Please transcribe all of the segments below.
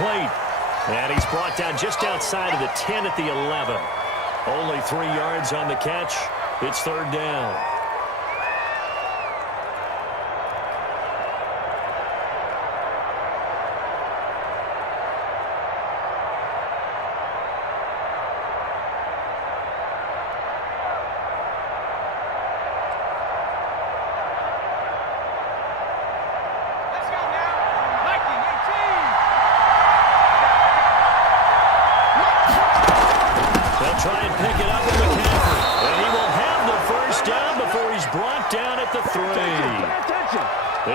incomplete. And he's brought down just outside of the 10 at the 11. Only 3 yards on the catch. It's third down. Try and pick it up with McCaffrey. And he will have the first down before he's brought down at the 3.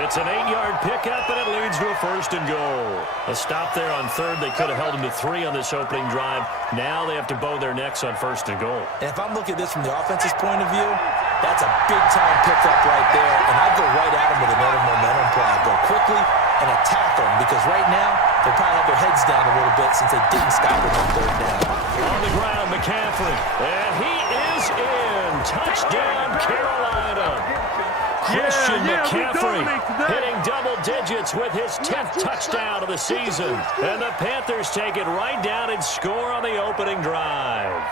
It's an 8-yard pickup, and it leads to a first and goal. A stop there on third. They could have held him to 3 on this opening drive. Now they have to bow their necks on first and goal. And if I'm looking at this from the offense's point of view, that's a big-time pickup right there. And I go right at him with another momentum play. I go quickly and attack them because right now they probably have their heads down a little bit since they didn't stop him on third down. On the ground, McCaffrey. And he is in. Touchdown, Carolina. Christian McCaffrey hitting double digits with his 10th touchdown of the season. And the Panthers take it right down and score on the opening drive.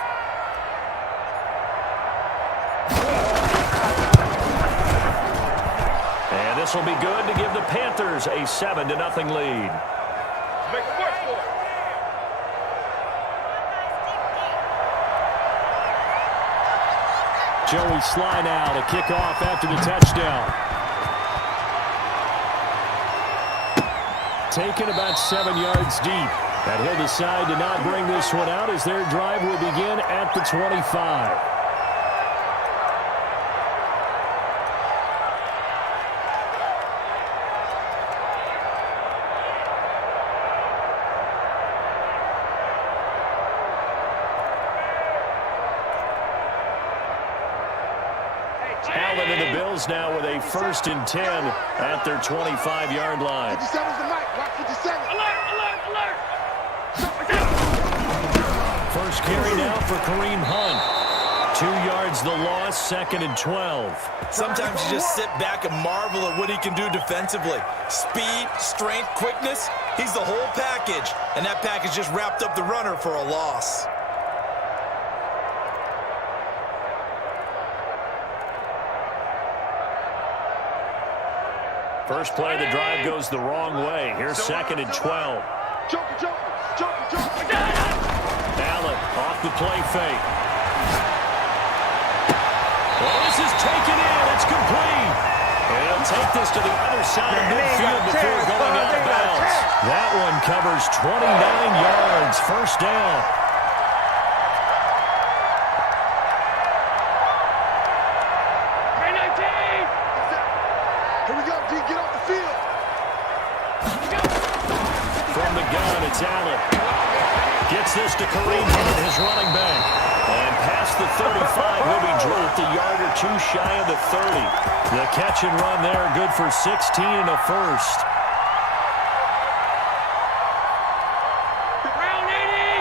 And this will be good to give the Panthers a 7-0 lead. Joey Sly now to kick off after the touchdown. Taken about 7 yards deep. And he'll decide to not bring this one out as their drive will begin at the 25. Allen and the Bills now with a 1st and 10 at their 25-yard line. 57's the mic. Watch 57. Alert, alert, alert. First carry now for Kareem Hunt. 2 yards the loss, 2nd and 12. Sometimes you just sit back and marvel at what he can do defensively. Speed, strength, quickness. He's the whole package. And that package just wrapped up the runner for a loss. First play of the drive goes the wrong way. Here's 2nd and 12. Allen off the play fake. Well, this is taken in. It's complete. And he'll take this to the other side of midfield before going out of bounds. That one covers 29 yards. First down. From the gun, it's Allen. Gets this to Kareem Hunt, his running back. And past the 35, he'll be dropped a yard or 2 shy of the 30. The catch and run there, good for 16 and a first. Round 80!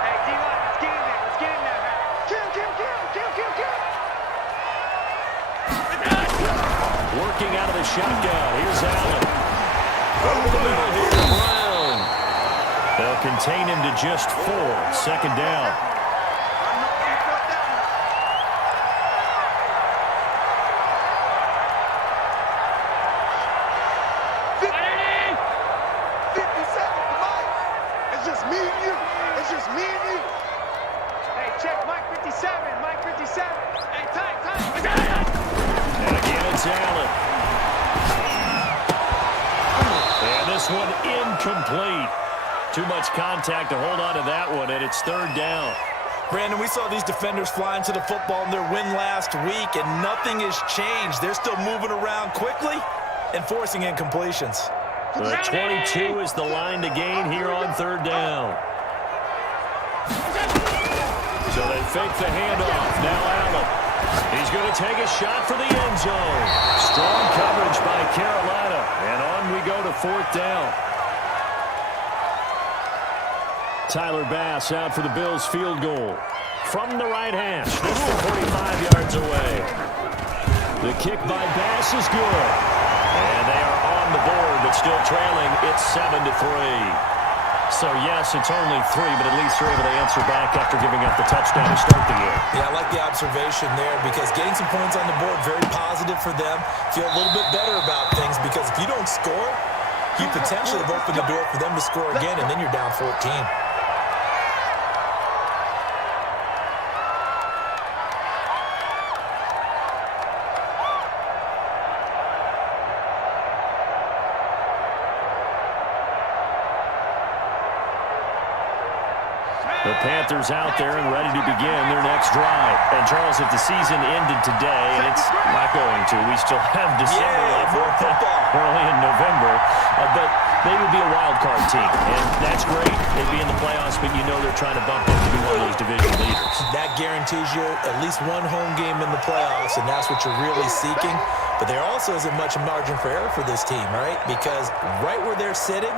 Hey, D-line, let's get in there. Let's get in there, man. Kill. Working out of the shotgun. Here's Allen. Over the middle here to Brown. They'll contain him to just 4. 2nd down. It's just me and you. It's just me and you. Hey, check Mike 57. Mike 57. Hey, time. And again, it's Allen. And this one incomplete. Too much contact to hold on to that one, and it's 3rd down. Brandon, we saw these defenders fly into the football in their win last week, and nothing has changed. They're still moving around quickly and forcing incompletions. The 22 is the line to gain here on 3rd down. So they fake the handoff. Now Allen. He's going to take a shot for the end zone. Strong coverage by Carolina. And on we go to 4th down. Tyler Bass out for the Bills field goal. From the right hash. This from 45 yards away. The kick by Bass is good. And they are on the board, but still trailing. It's 7-3. So, yes, it's only 3, but at least they're able to answer back after giving up the touchdown to start the year. Yeah, I like the observation there because getting some points on the board, very positive for them. Feel a little bit better about things because if you don't score, you potentially have opened the door for them to score again, and then you're down 14. The Panthers out there and ready to begin their next drive. And, Charles, if the season ended today, and it's not going to, we still have December left. Early in November. But they would be a wild card team, and that's great. They'd be in the playoffs, but you know they're trying to bump up to be one of those division leaders. That guarantees you at least one home game in the playoffs, and that's what you're really seeking. But there also isn't much margin for error for this team, right? Because right where they're sitting,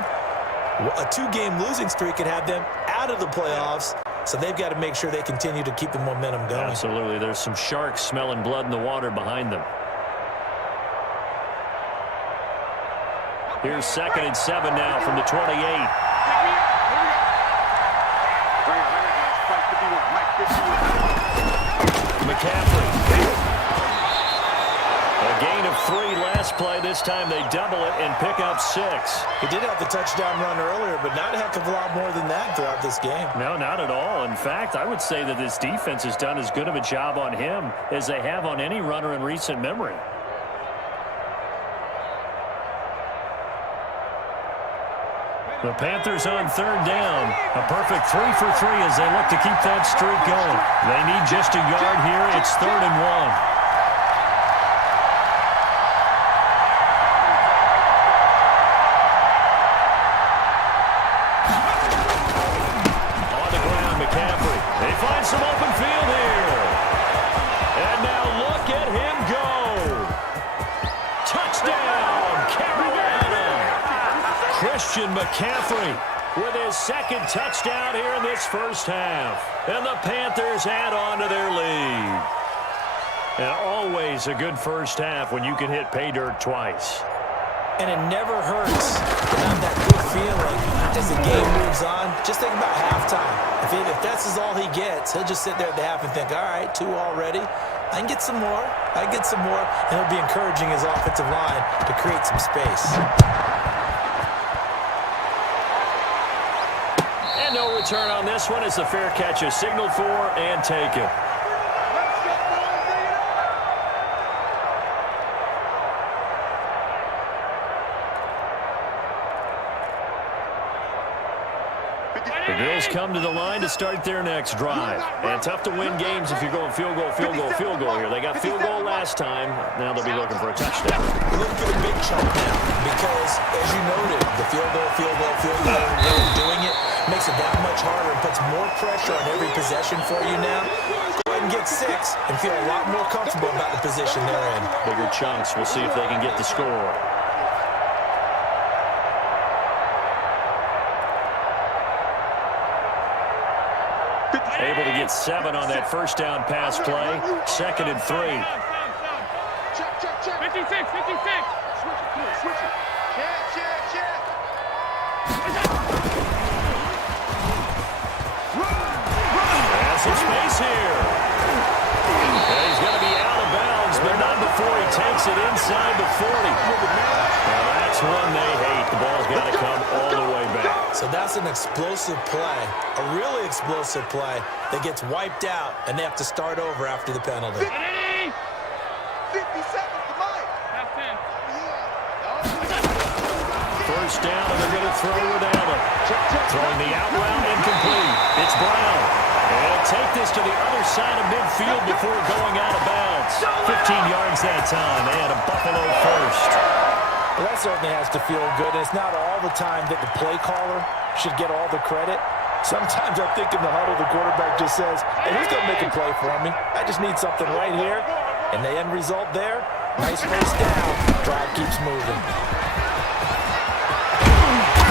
a 2-game losing streak could have them out of the playoffs, so they've got to make sure they continue to keep the momentum going. Absolutely. There's some sharks smelling blood in the water behind them. Here's 2nd and 7 now from the 28. McCaffrey. A gain of 3 last play. This time they double it and pick up 6. He did have the touchdown run earlier, but not a heck of a lot more than that throughout this game. No, not at all. In fact, I would say that this defense has done as good of a job on him as they have on any runner in recent memory. The Panthers on 3rd down. A perfect 3 for 3 as they look to keep that streak going. They need just a yard here. It's 3rd and 1. Find some open field here. And now look at him go. Touchdown, Carolina. Christian McCaffrey with his 2nd touchdown here in this first half. And the Panthers add on to their lead. And always a good first half when you can hit pay dirt twice. And it never hurts to have that good feeling as the game moves on. Just think about halftime. If that's all he gets, he'll just sit there at the half and think, all right, 2 already. I can get some more. I can get some more. And he'll be encouraging his offensive line to create some space. And no return on this one as the fair catch is signaled for and taken. The Bills come to the line to start their next drive. And tough to win games if you're going field goal here. They got field goal last time. Now they'll be looking for a touchdown. Looking for the big chunk now because, as you noted, the field goal, really doing it makes it that much harder and puts more pressure on every possession for you now. Go ahead and get 6 and feel a lot more comfortable about the position they're in. Bigger chunks. We'll see if they can get the score. Able to get 7 on that first down pass play. 2nd and 3. Check. 56. Switch it. Check. Has some space here. And he's going to be out of bounds, but not before he takes it inside the 40. Now that's one they hate. The ball's got to come all the way back. So that's an explosive play, a really explosive play that gets wiped out, and they have to start over after the penalty. 50 seconds to Mike. First down, and they're going to throw without it. Throwing the out route incomplete. It's Brown. And he'll take this to the other side of midfield before going out of bounds. 15 yards that time, and a Buffalo first. Well, that certainly has to feel good. And it's not all the time that the play caller should get all the credit. Sometimes I think in the huddle, the quarterback just says, hey, who's going to make a play for me? I just need something right here. And the end result there, nice first down. Drive keeps moving.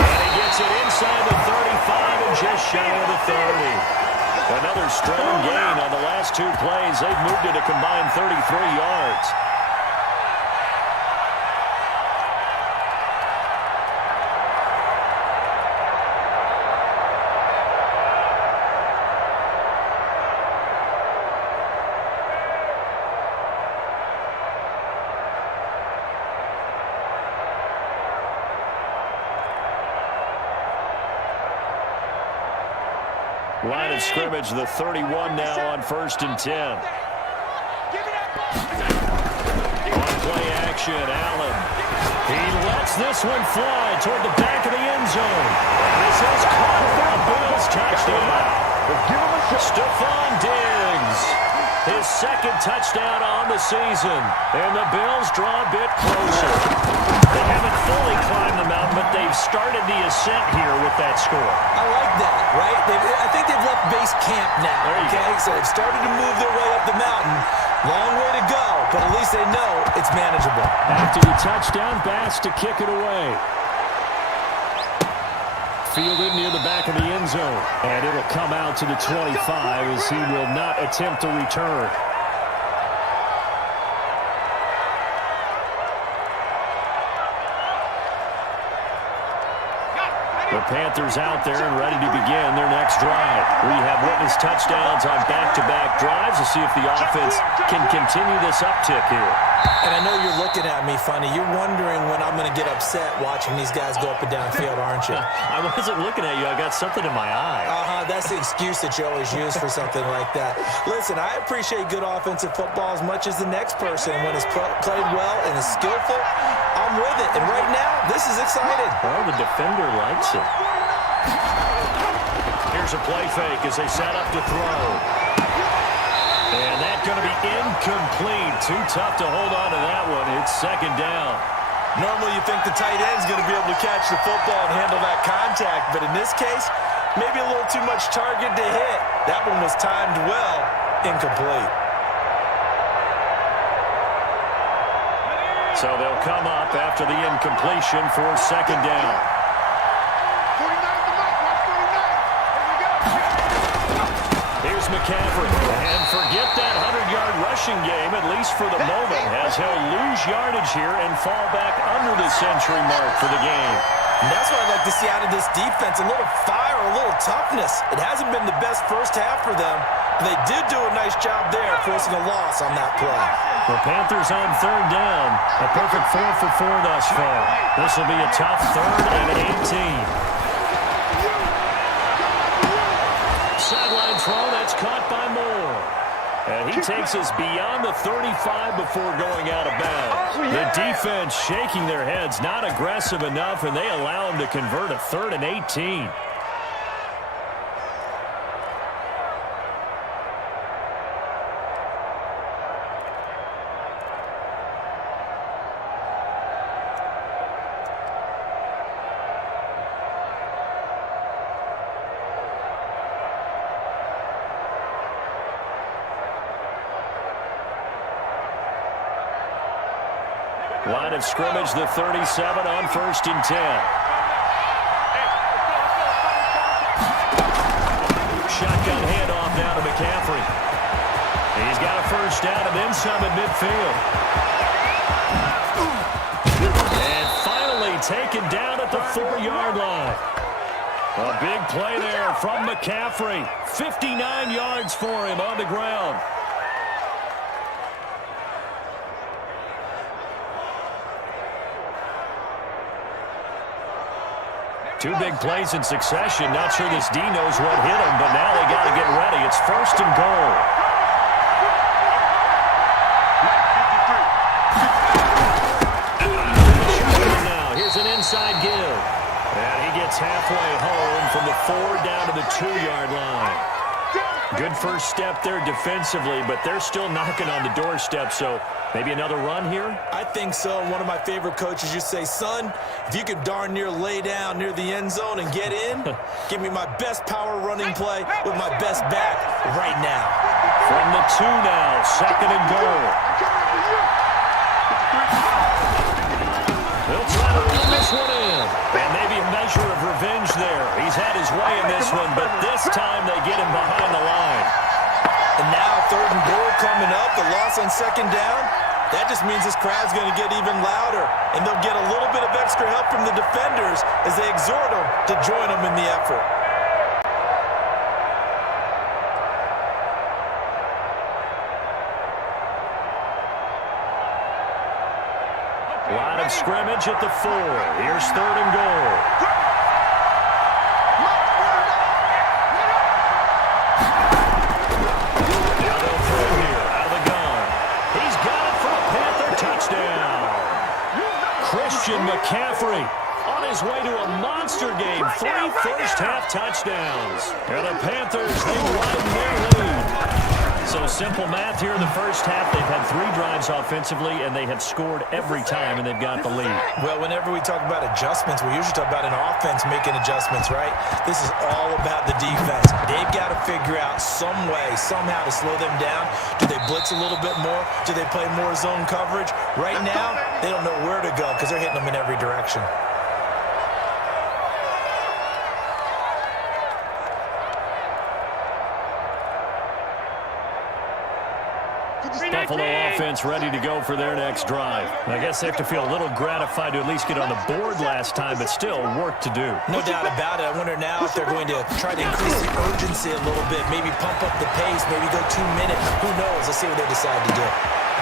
And he gets it inside the 35 and just shy of the 30. Another strong gain on the last 2 plays. They've moved it a combined 33 yards. Line of scrimmage, the 31 now on 1st and 10. On play action, Allen. He lets this one fly toward the back of the end zone. This is caught for a Bills touchdown. Stephon Diggs, his second touchdown on the season. And the Bills draw a bit closer. They haven't fully climbed the mountain, but they've started the ascent here with that score. I like that, right? I think they've left base camp now, okay? So they've started to move their way up the mountain. Long way to go, but at least they know it's manageable. After the touchdown, Bass to kick it away. Fielded near the back of the end zone. And it'll come out to the 25 as he will not attempt to return. The Panthers out there and ready to begin their next drive. We have witnessed touchdowns on back-to-back drives to see if the offense can continue this uptick here. And I know you're looking at me funny. You're wondering when I'm going to get upset watching these guys go up and down the field, aren't you? I wasn't looking at you. I got something in my eye. That's the excuse that you always use for something like that. Listen, I appreciate good offensive football as much as the next person. When it's played well and is skillful, I'm with it. And right now, this is exciting. Well, the defender likes it. Here's a play fake as they set up to throw. And that's going to be incomplete. Too tough to hold on to that one. It's second down. Normally you think the tight end's going to be able to catch the football and handle that contact, but in this case, maybe a little too much target to hit. That one was timed well, incomplete. So they'll come up after the incompletion for second down. 49 to Mike, watch 49. Here we go. Here's McCaffrey. And forget that 100-yard rushing game, at least for the moment, as he'll lose yardage here and fall back under the century mark for the game. And that's what I'd like to see out of this defense, a little fire, a little toughness. It hasn't been the best first half for them, but they did do a nice job there forcing a loss on that play. The Panthers on third down. A perfect 4 for 4 thus far. This will be a tough 3rd and 18. Sideline throw, that's caught by Moore. And he takes us beyond the 35 before going out of bounds. The defense shaking their heads, not aggressive enough, and they allow him to convert a 3rd and 18. Line of scrimmage, the 37 on 1st and 10. Shotgun handoff now to McCaffrey. He's got a first down and then some at midfield. And finally taken down at the 4-yard line. A big play there from McCaffrey. 59 yards for him on the ground. Two big plays in succession. Not sure this D knows what hit him, but now they got to get ready. It's 1st and goal. Now, here's an inside give. And he gets halfway home from the 4 down to the 2-yard line. Good first step there defensively, but they're still knocking on the doorstep, so maybe another run here? I think so. One of my favorite coaches used to say, son, if you can darn near lay down near the end zone and get in, give me my best power running play with my best back right now. From the 2 now, 2nd and goal. They'll try to run this one in. And maybe a measure of revenge there. He's had his way in this one, but this time they get him behind the line. And now 3rd and goal coming up, the loss on 2nd down. That just means this crowd's going to get even louder, and they'll get a little bit of extra help from the defenders as they exhort them to join them in the effort. Line of scrimmage at the 4. Here's 3rd and goal. Christian McCaffrey on his way to a monster game. 3 first-half touchdowns. And the Panthers, they widen their lead. So simple math here in the first half. They've had 3 drives offensively, and they have scored every time, and they've got the lead. Well, whenever we talk about adjustments, we usually talk about an offense making adjustments, right? This is all about the defense. They've got to figure out some way, somehow to slow them down. Do they blitz a little bit more? Do they play more zone coverage? Right now, they don't know where to go because they're hitting them in every direction. Buffalo offense ready to go for their next drive. I guess they have to feel a little gratified to at least get on the board last time, but still work to do. No doubt about it. I wonder now if they're going to try to increase the urgency a little bit, maybe pump up the pace, maybe go 2 minutes. Who knows? Let's see what they decide to do.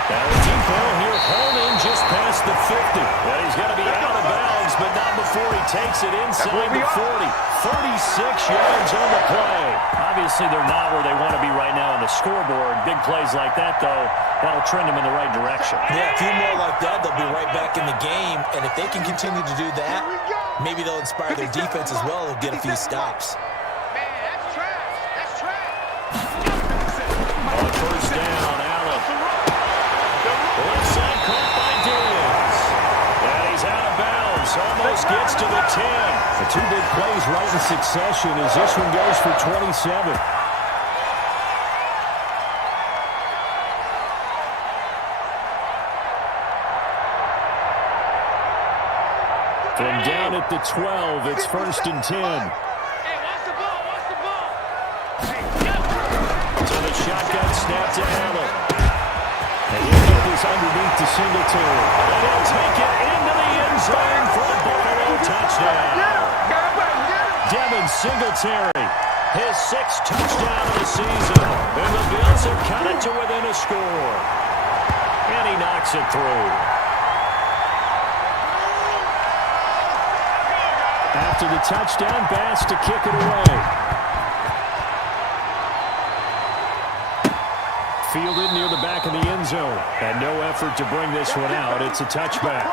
Now a deep ball here, hauled in just past the 50. And he's going to be out of bounds, but not before he takes it inside the 40. 36 yards on the play. Obviously, they're not where they want to be right now on the scoreboard. Big plays like that, though, that'll trend them in the right direction. Yeah, a few more like that, they'll be right back in the game. And if they can continue to do that, maybe they'll inspire their defense as well. They'll get a few stops. Man, that's trash. That's trash. On first down, Allen. Left side caught by Diggs. And he's out of bounds. Almost gets to the 10. The 2 big plays right in succession as this one goes for 27. From down at the 12, it's 1st and 10. Hey, watch the ball. Watch the ball. Hey, So the shotgun snap to Allen. And he'll get this underneath to Singletary. And he'll take it into the end zone for a Buffalo touchdown. Devin Singletary, his 6th touchdown of the season. And the Bills have cut it to within a score. And he knocks it through. After the touchdown, Bass to kick it away. Fielded near the back of the end zone. And no effort to bring this one out. It's a touchback.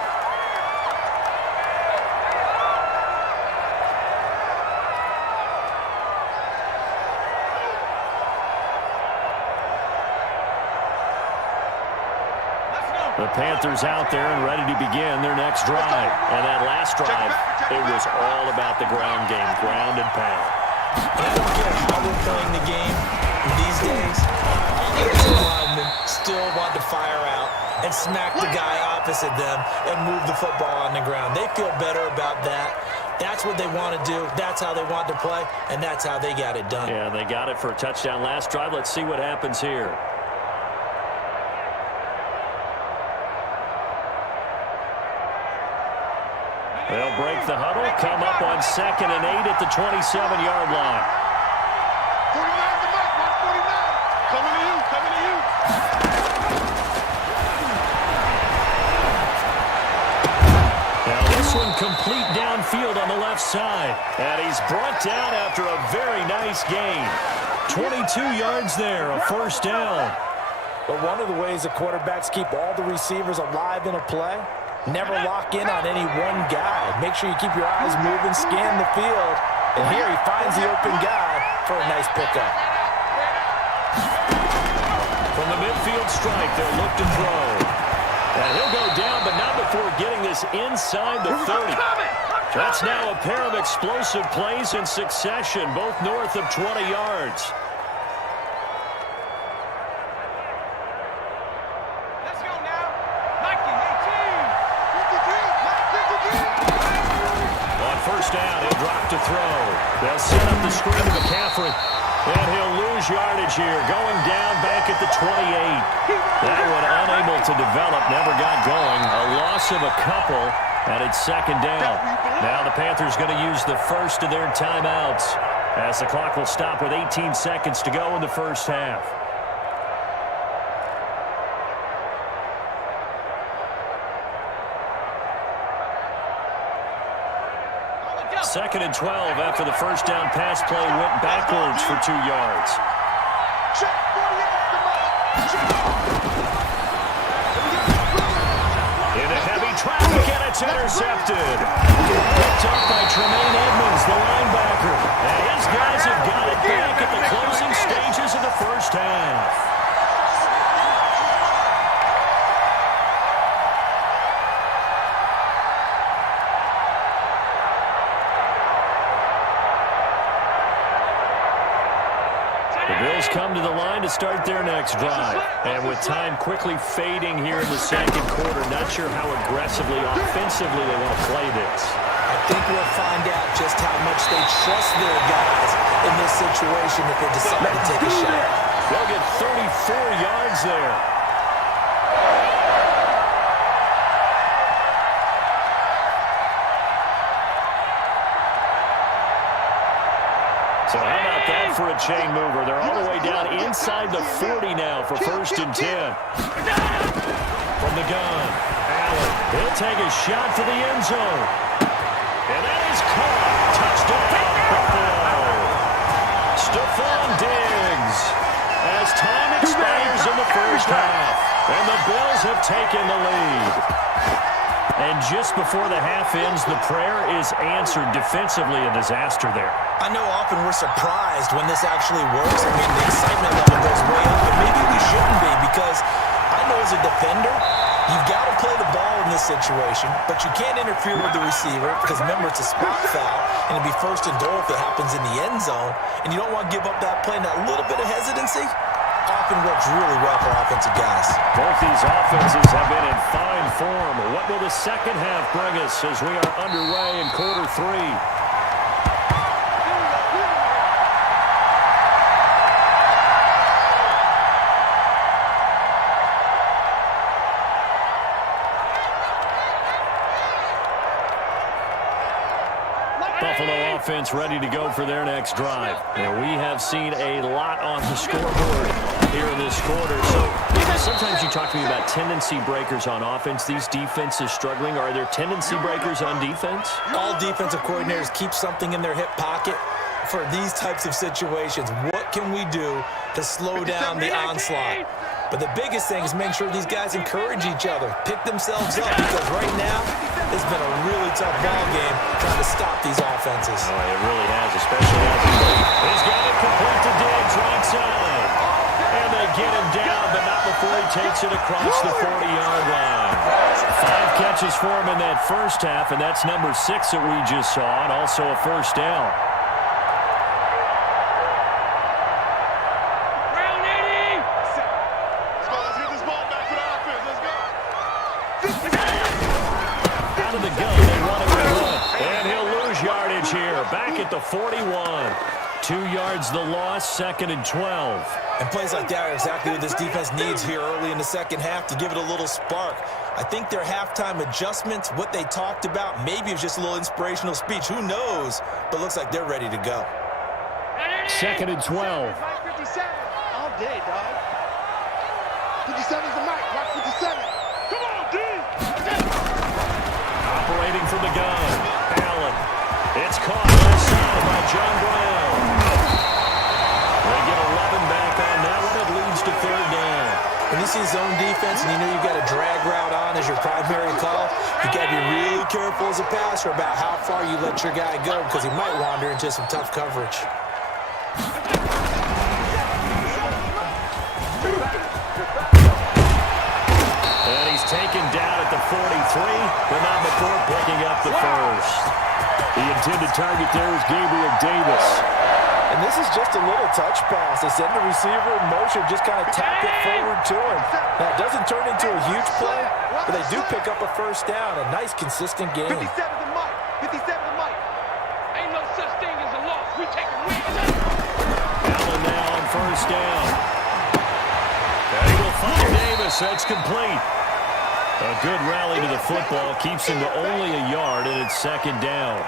The Panthers out there and ready to begin their next drive. And that last drive, it was all about the ground game, ground and pound. I don't care how we're playing the game these days. Offensive linemen still want to fire out and smack the guy opposite them and move the football on the ground. They feel better about that. That's what they want to do. That's how they want to play, and that's how they got it done. Yeah, they got it for a touchdown last drive. Let's see what happens here. They'll break the huddle, come up on 2nd and 8 at the 27-yard line. 49 to Mike, 149. Coming to you, coming to you. Now this one complete downfield on the left side. And he's brought down after a very nice gain. 22 yards there, a 1st down. But one of the ways the quarterbacks keep all the receivers alive in a play, never lock in on any one guy. Make sure you keep your eyes moving, scan the field. And here he finds the open guy for a nice pickup. From the midfield stripe, they'll look to throw. And he'll go down, but not before getting this inside the 30. That's now a pair of explosive plays in succession, both north of 20 yards. Let's go now. Mikey, 18. 53. On first down, he'll drop to throw. They'll set up the screen to McCaffrey. And he'll lose yardage here, going down back at the 28. That one unable to develop, never got going. A loss of a couple, and it's 2nd down. Now the Panthers going to use the first of their timeouts as the clock will stop with 18 seconds to go in the first half. Second and 12 after the first down pass play went backwards for 2 yards. Into heavy traffic, and a It's intercepted. Picked up by Tremaine Edmonds, the linebacker. And his guys have got it back at the closing stages of the first half. The Bills come to the line to start their next drive. And with time quickly fading here in the second quarter, not sure how aggressively, offensively they want to play this. I think we'll find out just how much they trust their guys in this situation if they decide to take a shot. They'll get 34 yards there. So how about that for a chain mover? They're all the way down inside the 40 now for 1st and 10. From the gun, Allen. He'll take a shot to the end zone. And that is caught. Touchdown, Buffalo. Stephon Diggs. As time expires in the first half. And the Bills have taken the lead. And just before the half ends, the prayer is answered. Defensively, a disaster there. I know often we're surprised when this actually works. I mean, the excitement level goes way up, but maybe we shouldn't be because I know as a defender, you've got to play the ball in this situation, but you can't interfere with the receiver because, remember, it's a spot foul, and it'd be 1st and goal if it happens in the end zone, and you don't want to give up that play. And that little bit of hesitancy often works really well for offensive guys. Both these offenses have been in fine form. What will the second half bring us as we are underway in quarter 3? Buffalo offense ready to go for their next drive. And we have seen a lot on the scoreboard here in this quarter. So sometimes you talk to me about tendency breakers on offense. These defenses struggling. Are there tendency breakers on defense? All defensive coordinators keep something in their hip pocket for these types of situations. What can we do to slow down the onslaught? But the biggest thing is make sure these guys encourage each other, pick themselves up, because right now it's been a really tough ball game trying to stop these offenses. Oh, it really has, especially as he's got it complete to Diggs right side. And they get him down, but not before he takes it across the 40-yard line. 5 catches for him in that first half, and that's number 6 that we just saw, and also a first down. Back at the 41. 2 yards the loss, 2nd and 12. And plays like that are exactly what this defense needs here early in the second half to give it a little spark. I think their halftime adjustments, what they talked about, maybe it was just a little inspirational speech. Who knows? But looks like they're ready to go. 2nd and 12. Mike 57. All day, dog. 57's the mic. Mike 57. Come on, D. Operating from the gun. Allen. It's caught left side by John Brown. They get 11 back on that one. It leads to 3rd down. When you see zone defense and you know you've got a drag route on as your primary call, you got to be really careful as a passer about how far you let your guy go because he might wander into some tough coverage. And he's taken down at the 43, but not before picking up the first. The intended target there was Gabriel Davis. And this is just a little touch pass. They send the receiver in motion, just kind of tap it forward to him. Now, it doesn't turn into a huge play, but they do pick up a first down. A nice, consistent game. 57 to Mike. 57 to Mike. Ain't no such thing as a loss. We take a win. Allen now on first down. And he will find Davis. That's complete. A good rally to the football keeps him to only a yard, and it's 2nd down.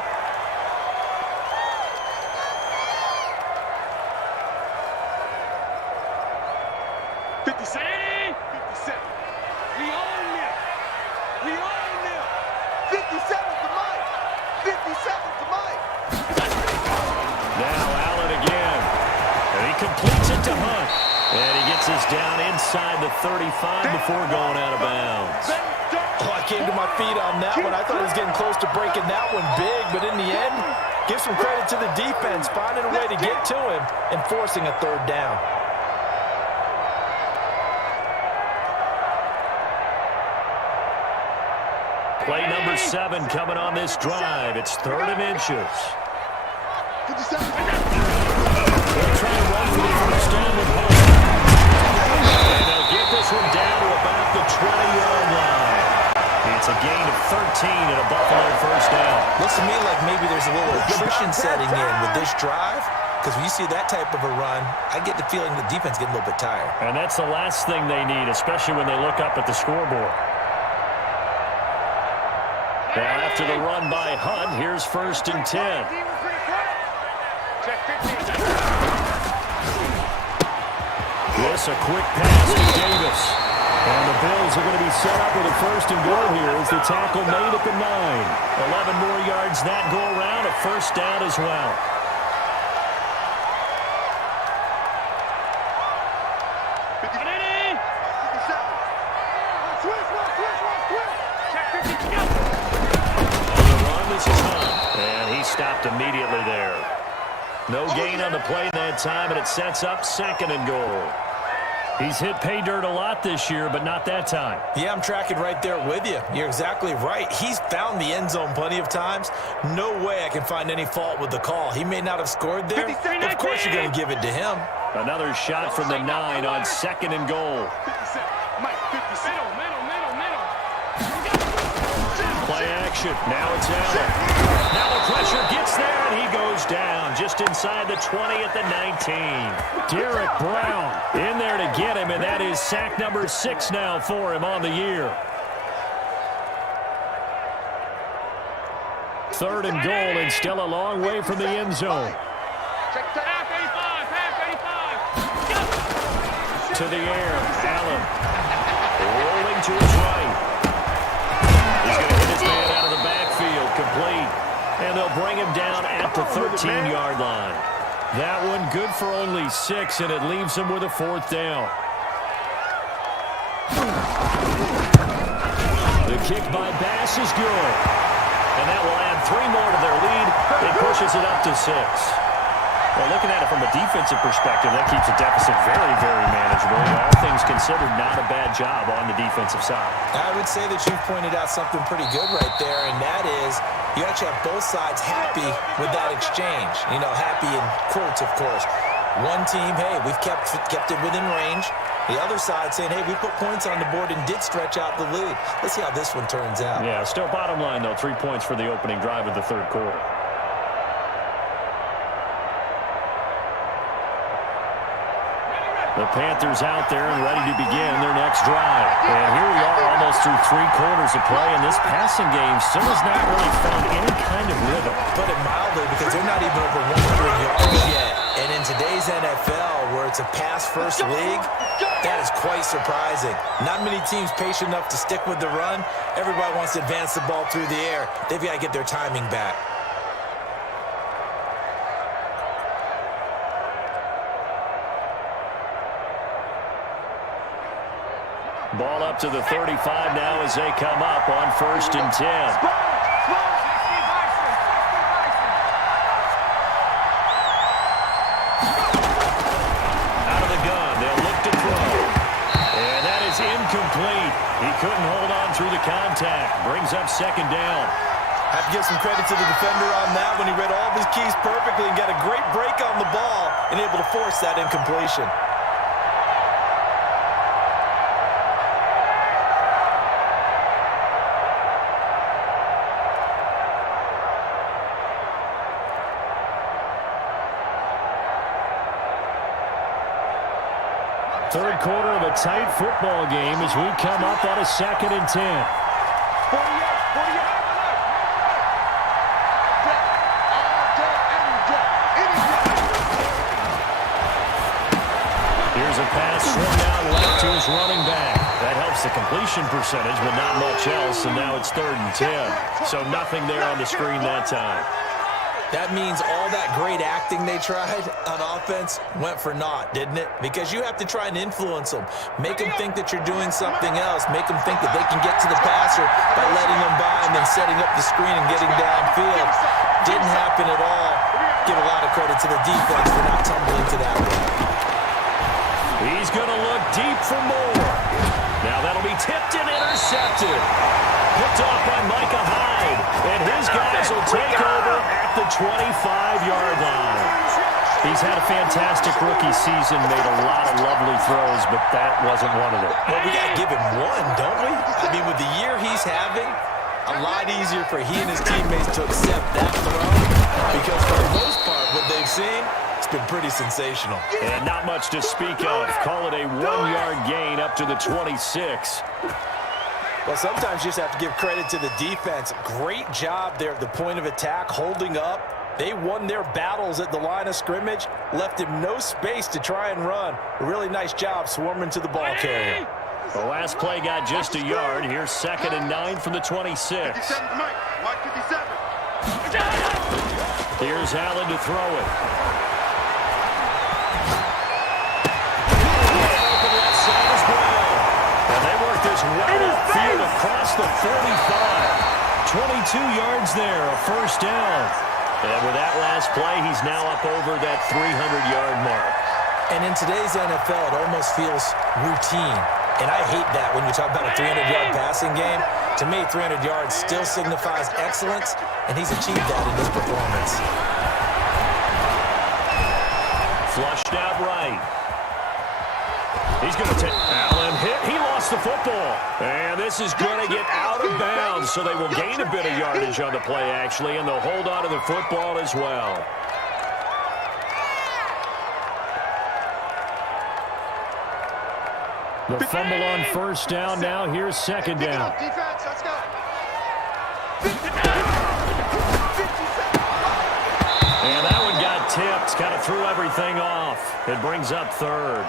Completes it to Hunt. And he gets us down inside the 35 before going out of bounds. Oh, I came to my feet on that one. I thought he was getting close to breaking that one big, but in the end, give some credit to the defense, finding a way to get to him and forcing a third down. Play number 7 coming on this drive. It's 3rd and inches. They'll try to run for the first down with Hunt. And they'll get this one down to about the 20-yard line. It's a gain of 13 and a Buffalo first down. Looks to me like maybe there's a little attrition setting in with this drive, because when you see that type of a run, I get the feeling the defense getting a little bit tired. And that's the last thing they need, especially when they look up at the scoreboard. Now after the run by Hunt, here's 1st and 10. This a quick pass to Davis. And the Bills are going to be set up with a 1st and goal here as the tackle made at the 9. 11 more yards that go around, a first down as well. And he stopped immediately there. No gain on the play that time, and it sets up 2nd and goal. He's hit pay dirt a lot this year, but not that time. Yeah, I'm tracking right there with you. You're exactly right. He's found the end zone plenty of times. No way I can find any fault with the call. He may not have scored there. Of course you're going to give it to him. Another shot from the 9 on 2nd and goal. Play action. Now it's Allen. Now the pressure gets there, and he goes down just inside the 20 at the 19. Derek Brown in there to get him, and that is sack number 6 now for him on the year. 3rd and goal, and still a long way from the end zone. To the air, Allen. Rolling to his right. He's going to hit his man out of the backfield, complete. And they'll bring him down at the 13-yard line. That one good for only 6, and it leaves him with a 4th down. The kick by Bass is good. And that will add 3 more to their lead. It pushes it up to 6. Well, looking at it from a defensive perspective, that keeps the deficit very, very manageable. All things considered, not a bad job on the defensive side. I would say that you've pointed out something pretty good right there, and that is you actually have both sides happy with that exchange. You know, happy in quotes, of course. One team, hey, we've kept it within range. The other side saying, hey, we put points on the board and did stretch out the lead. Let's see how this one turns out. Yeah, still bottom line, though, 3 points for the opening drive of the 3rd quarter. The Panthers out there and ready to begin their next drive. And here we are almost through 3 quarters of play, and this passing game still has not really found any kind of rhythm. Put it mildly, because they're not even over 100 yards yet. And in today's NFL, where it's a pass-first league, that is quite surprising. Not many teams patient enough to stick with the run. Everybody wants to advance the ball through the air. They've got to get their timing back. Ball up to the 35 now as they come up on 1st and 10. Out of the gun, they'll look to throw. And that is incomplete. He couldn't hold on through the contact. Brings up 2nd down. Have to give some credit to the defender on that when he read all of his keys perfectly and got a great break on the ball and able to force that incompletion. Third quarter of a tight football game as we come up on a 2nd and 10. Here's a pass swung out left to his running back. That helps the completion percentage, but not much else, and now it's 3rd and 10. So nothing there on the screen that time. That means all that great acting they tried on offense went for naught, didn't it? Because you have to try and influence them. Make them think that you're doing something else. Make them think that they can get to the passer by letting them by and then setting up the screen and getting downfield. Didn't happen at all. Give a lot of credit to the defense for not tumbling to that one. He's going to look deep for more. Now that'll be tipped and intercepted. Picked off by Micah Hyde. And his guys will take over at the 25-yard line. He's had a fantastic rookie season, made a lot of lovely throws, but that wasn't one of them. Well, we got to give him one, don't we? I mean, with the year he's having, a lot easier for he and his teammates to accept that throw because for the most part, what they've seen, it's been pretty sensational. And not much to speak of. Call it a 1-yard gain up to the 26. Well, sometimes you just have to give credit to the defense. Great job there at the point of attack, holding up. They won their battles at the line of scrimmage, left him no space to try and run. A really nice job swarming to the ball carrier. The last play got just a yard. Here's 2nd and 9 from the 26. Mike 57. Here's Allen to throw it. Open left side as well. And they work this right upfield across the 45. 22 yards there, a first down. And with that last play, he's now up over that 300-yard mark. And in today's NFL, it almost feels routine. And I hate that when you talk about a 300-yard passing game. To me, 300 yards still signifies excellence, and he's achieved that in his performance. Flushed out right. He's going to take Allen hit. He lost the football. And this is going to get out of bounds, so they will gain a bit of yardage on the play, actually, and they'll hold on to the football as well. The fumble on first down. Now here's 2nd down. Defense, let's go. And that one got tipped. Kind of threw everything off. It brings up 3rd.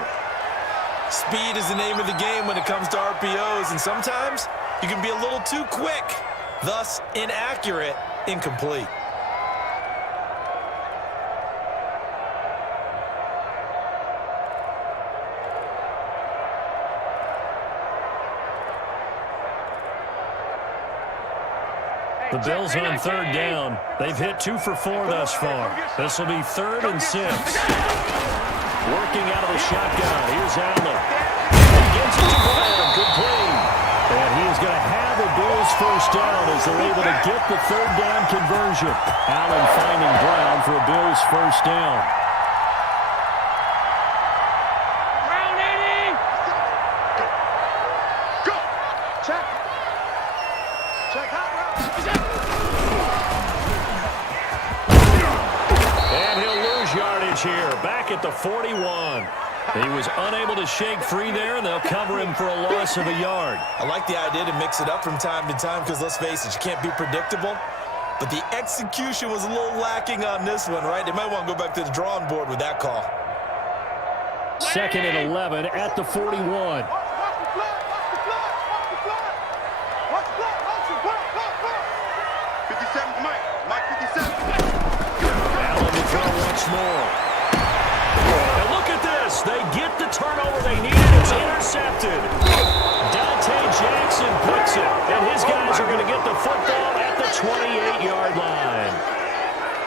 Speed is the name of the game when it comes to RPOs, and sometimes you can be a little too quick, thus inaccurate, incomplete. The Bills on 3rd down. They've hit 2 for 4 thus far. This will be 3rd and 6. Working out of the shotgun. Here's Allen. He gets it to Brown. Good play. And he is going to have a Bills first down as they're able to get the 3rd down conversion. Allen finding Brown for a Bills first down. Brown 80. Go. Check. Check hot route. And he'll lose yardage here. Back at the 41. He was unable to shake free there, and they'll cover him for a loss of a yard. I like the idea to mix it up from time to time because, let's face it, you can't be predictable. But the execution was a little lacking on this one, right? They might want to go back to the drawing board with that call. 2nd and 11 at the 41. Watch the blood. Watch the blood. Watch the blood. Watch the blood. Watch the blood. 57 Mike. Mike 57. Allen to throw once more. And look at this. They get the turnover they needed. It's intercepted. Dante Jackson puts it. And his guys are going to get the football at the 28-yard line.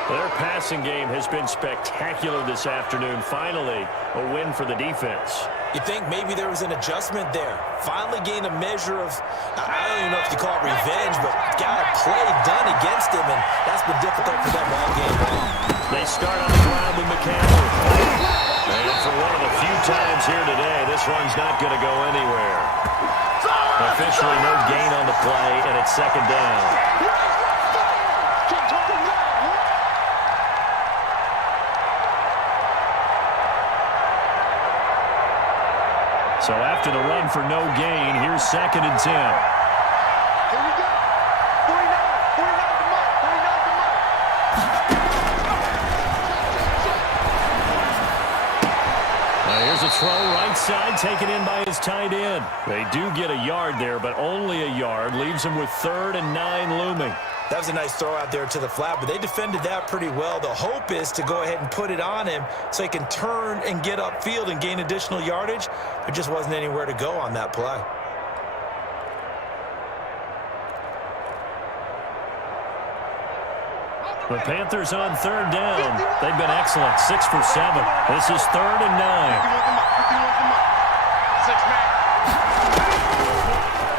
Their passing game has been spectacular this afternoon. Finally, a win for the defense. You think maybe there was an adjustment there. Finally gained a measure of, I don't even know if you call it revenge, but got a play done against him, and that's been difficult for them all game long. They start on the ground with McCaffrey. And for one of the few times here today, this one's not going to go anywhere. Officially no gain on the play, and it's 2nd down. So after the run for no gain, here's 2nd and 10. Here we go. 49 to Mike. 49 to Mike. Now here's a throw right side, taken in by his tight end. They do get a yard there, but only a yard. Leaves him with 3rd and 9 looming. That was a nice throw out there to the flat, but they defended that pretty well. The hope is to go ahead and put it on him so he can turn and get upfield and gain additional yardage. There just wasn't anywhere to go on that play. The Panthers on third down. They've been excellent. 6 for 7. This is 3rd and 9.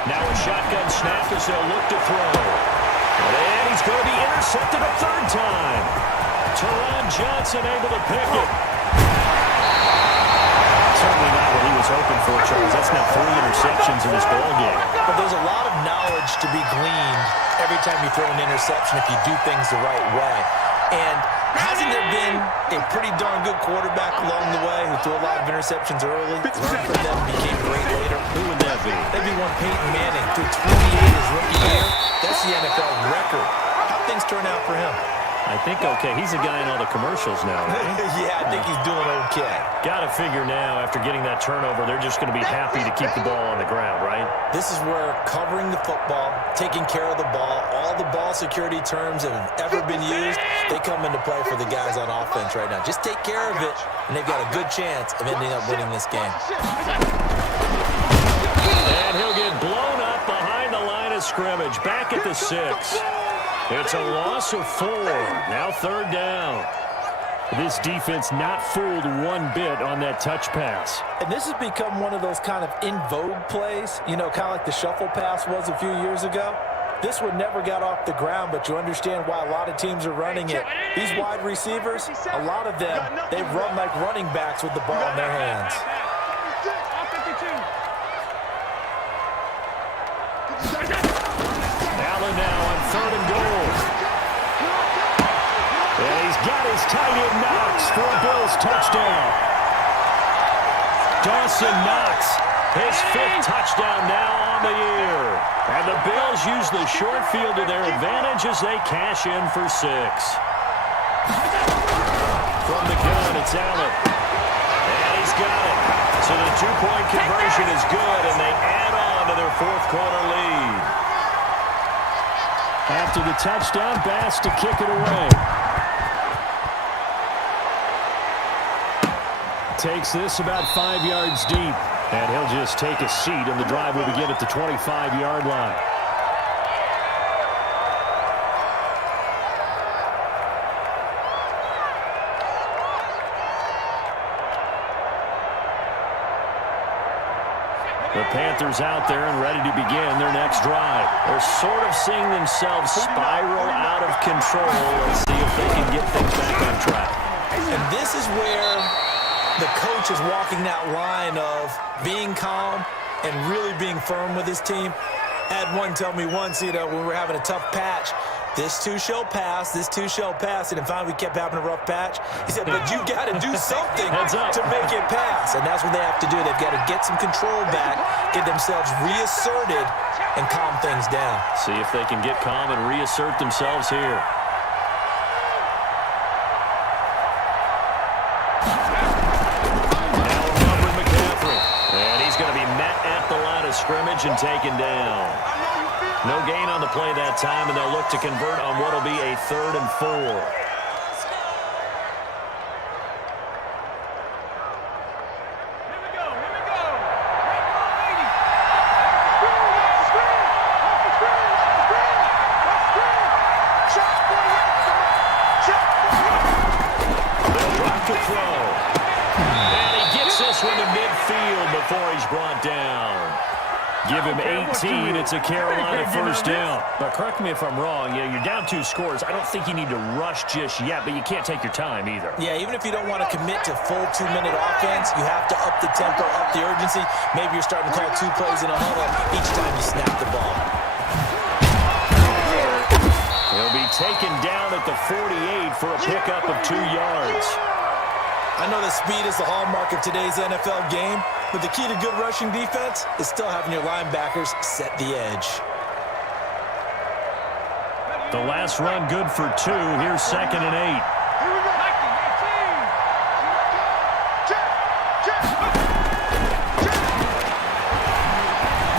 Now a shotgun snap as they'll look to throw. And he's going to be intercepted a 3rd time. Teron Johnson able to pick it. Certainly not what he was hoping for, Charles. That's now 3 interceptions in this ballgame. But there's a lot of knowledge to be gleaned every time you throw an interception if you do things the right way. And hasn't there been a pretty darn good quarterback along the way who threw a lot of interceptions early, learned from them, became great later? Who would that be? That'd be one Peyton Manning, threw 28 his rookie year. That's the NFL record. How'd things turn out for him? I think okay. He's a guy in all the commercials now, right? Yeah, I think he's doing okay. Got to figure now, after getting that turnover, they're just going to be happy to keep the ball on the ground, right? This is where covering the football, taking care of the ball, all the ball security terms that have ever been used, they come into play for the guys on offense right now. Just take care of it, and they've got a good chance of ending up winning this game. And he'll get blown up behind the line of scrimmage, back at the 6. It's a loss of 4. Now 3rd down. This defense not fooled one bit on that touch pass. And this has become one of those kind of in vogue plays, you know, kind of like the shuffle pass was a few years ago. This one never got off the ground, but you understand why a lot of teams are running it. These wide receivers, a lot of them, they run like running backs with the ball in their hands. Allen now on 3rd and goal. And he's got his tight end Knox for a Bills touchdown. Dawson Knox, his 5th touchdown now on the year. And the Bills use the short field to their advantage as they cash in for 6. From the gun, it's Allen. And he's got it. So the 2-point conversion is good, and they add on to their 4th quarter lead. After the touchdown, Bass to kick it away. Takes this about 5 yards deep. And he'll just take a seat, and the drive will begin at the 25-yard line. The Panthers out there and ready to begin their next drive. They're sort of seeing themselves spiral out of control. Let's see if they can get things back on track. And this is where the coach is walking that line of being calm and really being firm with his team. I had one tell me once, you know, when we were having a tough patch, this too shall pass, this too shall pass. And finally we kept having a rough patch. He said, but you got to do something to make it pass. And that's what they have to do. They've got to get some control back, get themselves reasserted, and calm things down. See if they can get calm and reassert themselves here. Scrimmage and taken down. No gain on the play that time, and they'll look to convert on what will be a 3rd and 4. Here we go. They'll drop to throw. And he gets this one to midfield before he's brought down. Give him 18. It's a Carolina 1st down. But correct me if I'm wrong. Yeah, you're down 2 scores. I don't think you need to rush just yet, but you can't take your time either. Yeah, even if you don't want to commit to full 2-minute offense, you have to up the tempo, up the urgency. Maybe you're starting to call 2 plays in a huddle each time you snap the ball. He'll be taken down at the 48 for a pickup of 2 yards. I know that speed is the hallmark of today's NFL game, but the key to good rushing defense is still having your linebackers set the edge. The last run good for 2. Here's 2nd and 8.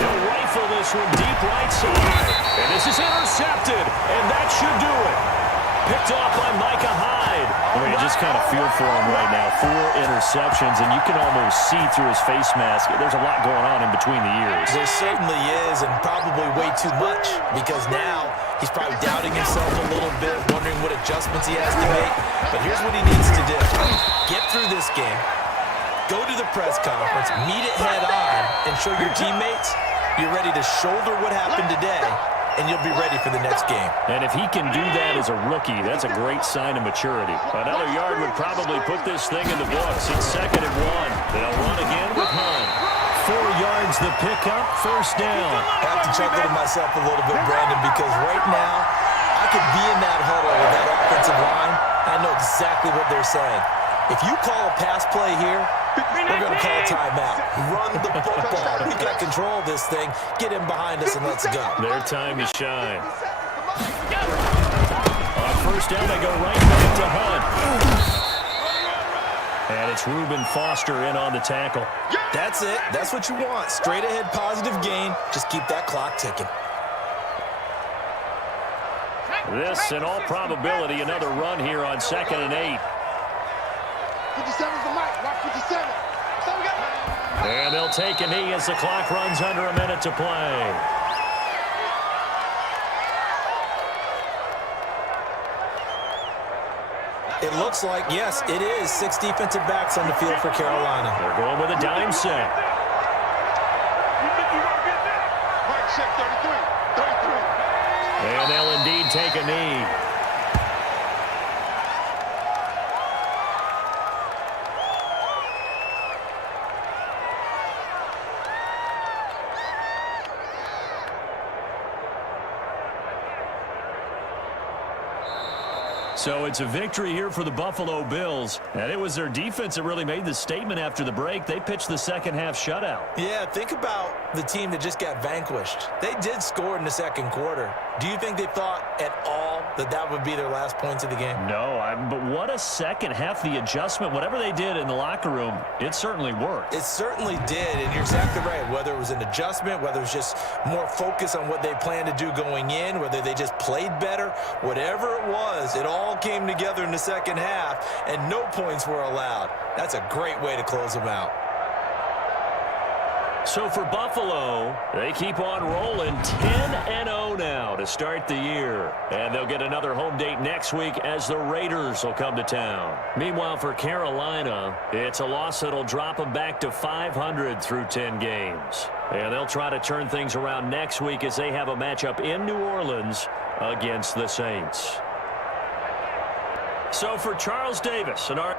They'll rifle this one deep right side. And this is intercepted, and that should do it. Picked off by Micah Hyde. Well, you just kind of feel for him right now. 4 interceptions, and you can almost see through his face mask. There's a lot going on in between the ears. There certainly is, and probably way too much, because now he's probably doubting himself a little bit, wondering what adjustments he has to make. But here's what he needs to do. Get through this game, go to the press conference, meet it head on, and show your teammates you're ready to shoulder what happened today, and you'll be ready for the next game. And if he can do that as a rookie, that's a great sign of maturity. Another yard would probably put this thing in the books. It's 2nd and 1. They'll run again with Hunt. 4 yards the pickup, first down. I have to chuckle to myself a little bit, Brandon, because right now I could be in that huddle with that offensive line. I know exactly what they're saying. If you call a pass play here, we're going to call a timeout. Run the football. We got control of this thing. Get him behind us and let's go. Their time to shine. On first down, they go right back to Hunt. And it's Reuben Foster in on the tackle. That's it. That's what you want. Straight ahead positive gain. Just keep that clock ticking. This, in all probability, another run here on 2nd and 8. 57's the mic. Watch 57. So we got. And they'll take a knee as the clock runs under a minute to play. It looks like, yes, it is 6 defensive backs on the field for Carolina. They're going with a dime set. Mike, check 33. 33. And they'll indeed take a knee. So it's a victory here for the Buffalo Bills, and it was their defense that really made the statement after the break. They pitched the second half shutout. Yeah, think about the team that just got vanquished. They did score in the second quarter. Do you think they thought at all that that would be their last points of the game? No, but what a second half. The adjustment, whatever they did in the locker room, it certainly worked. It certainly did, and you're exactly right. Whether it was an adjustment, whether it was just more focus on what they planned to do going in, whether they just played better, whatever it was, it all came together in the second half, and no points were allowed. That's a great way to close them out. So for Buffalo, they keep on rolling 10-0 now to start the year. And they'll get another home date next week as the Raiders will come to town. Meanwhile, for Carolina, it's a loss that'll drop them back to 500 through 10 games. And they'll try to turn things around next week as they have a matchup in New Orleans against the Saints. So for Charles Davis and our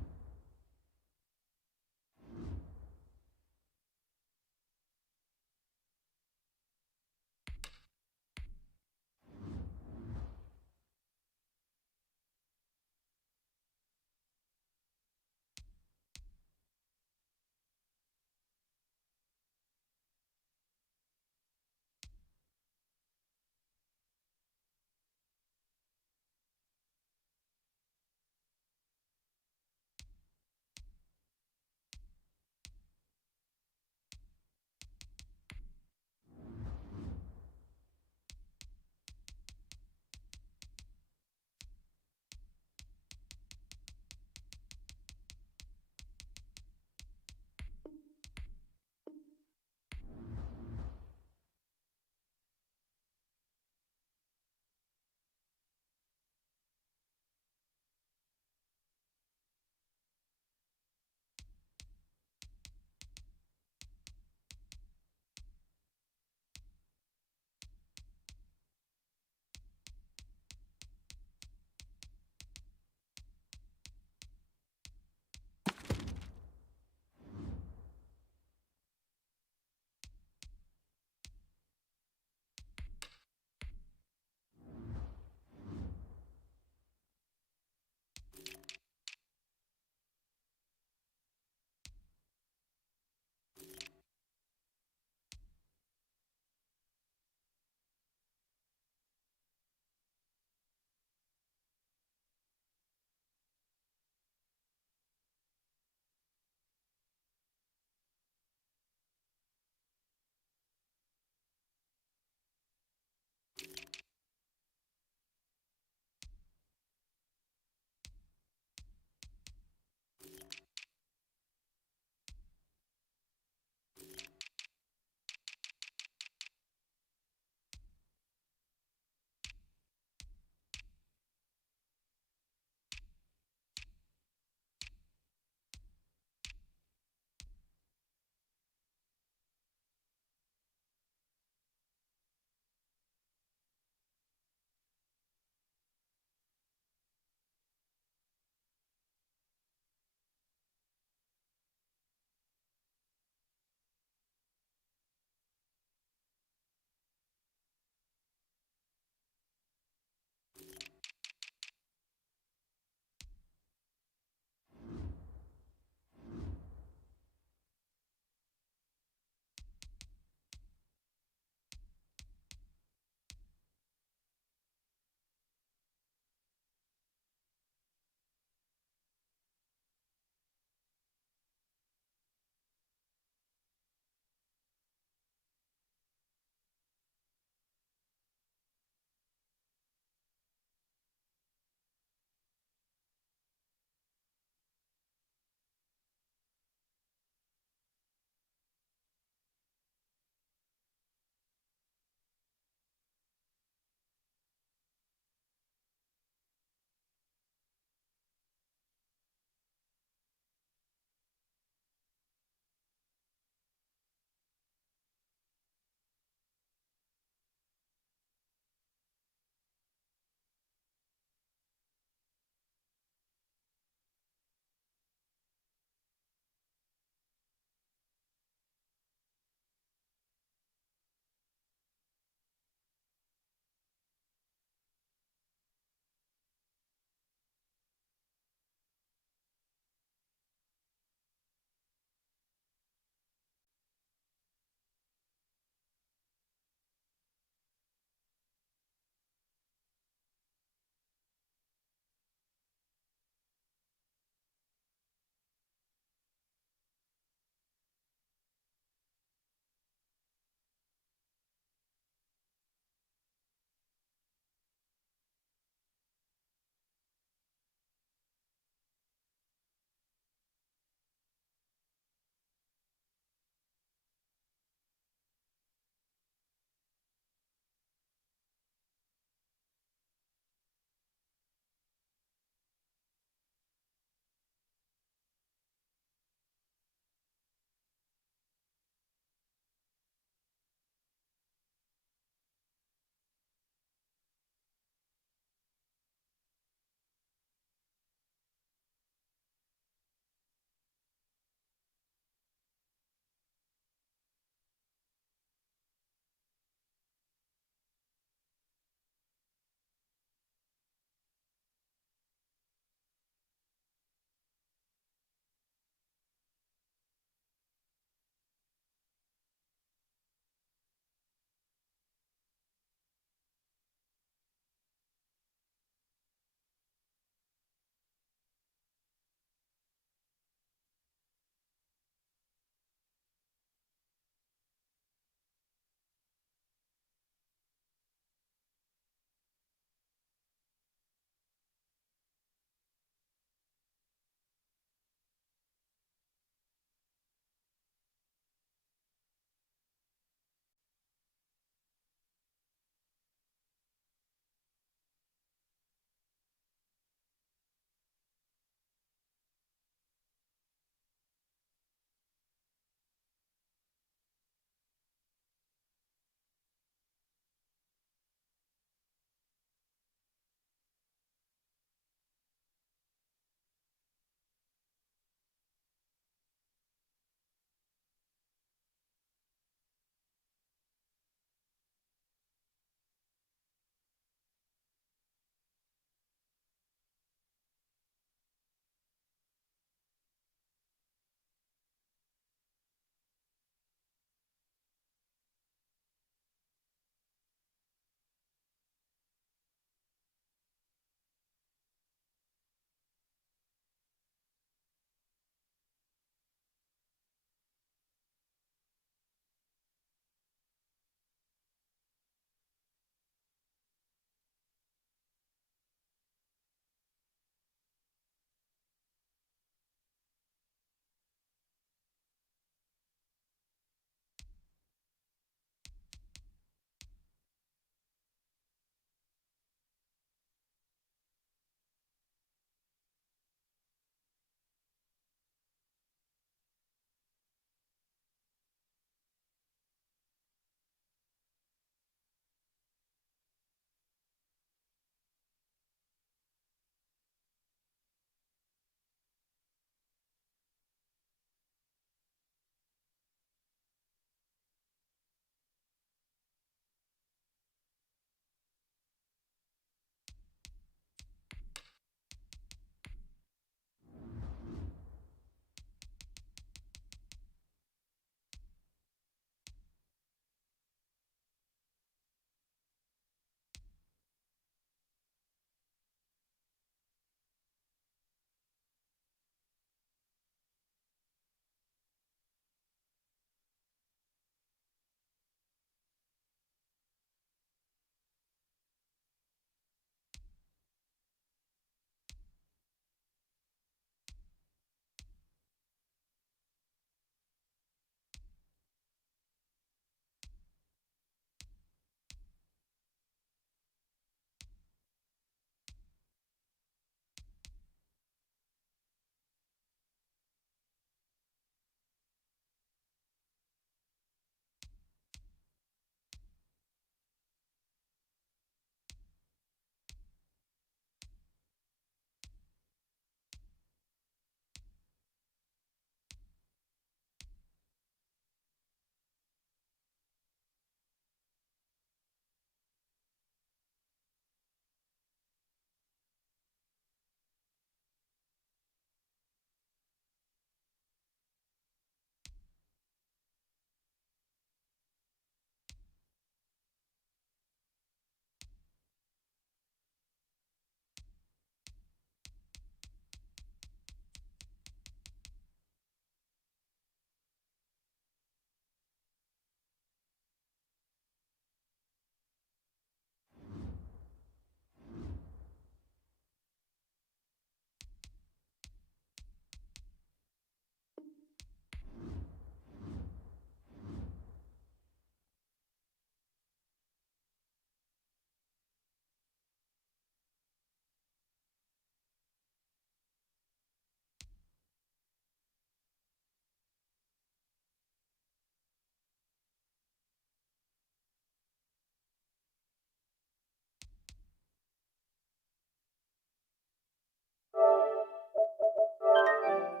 it.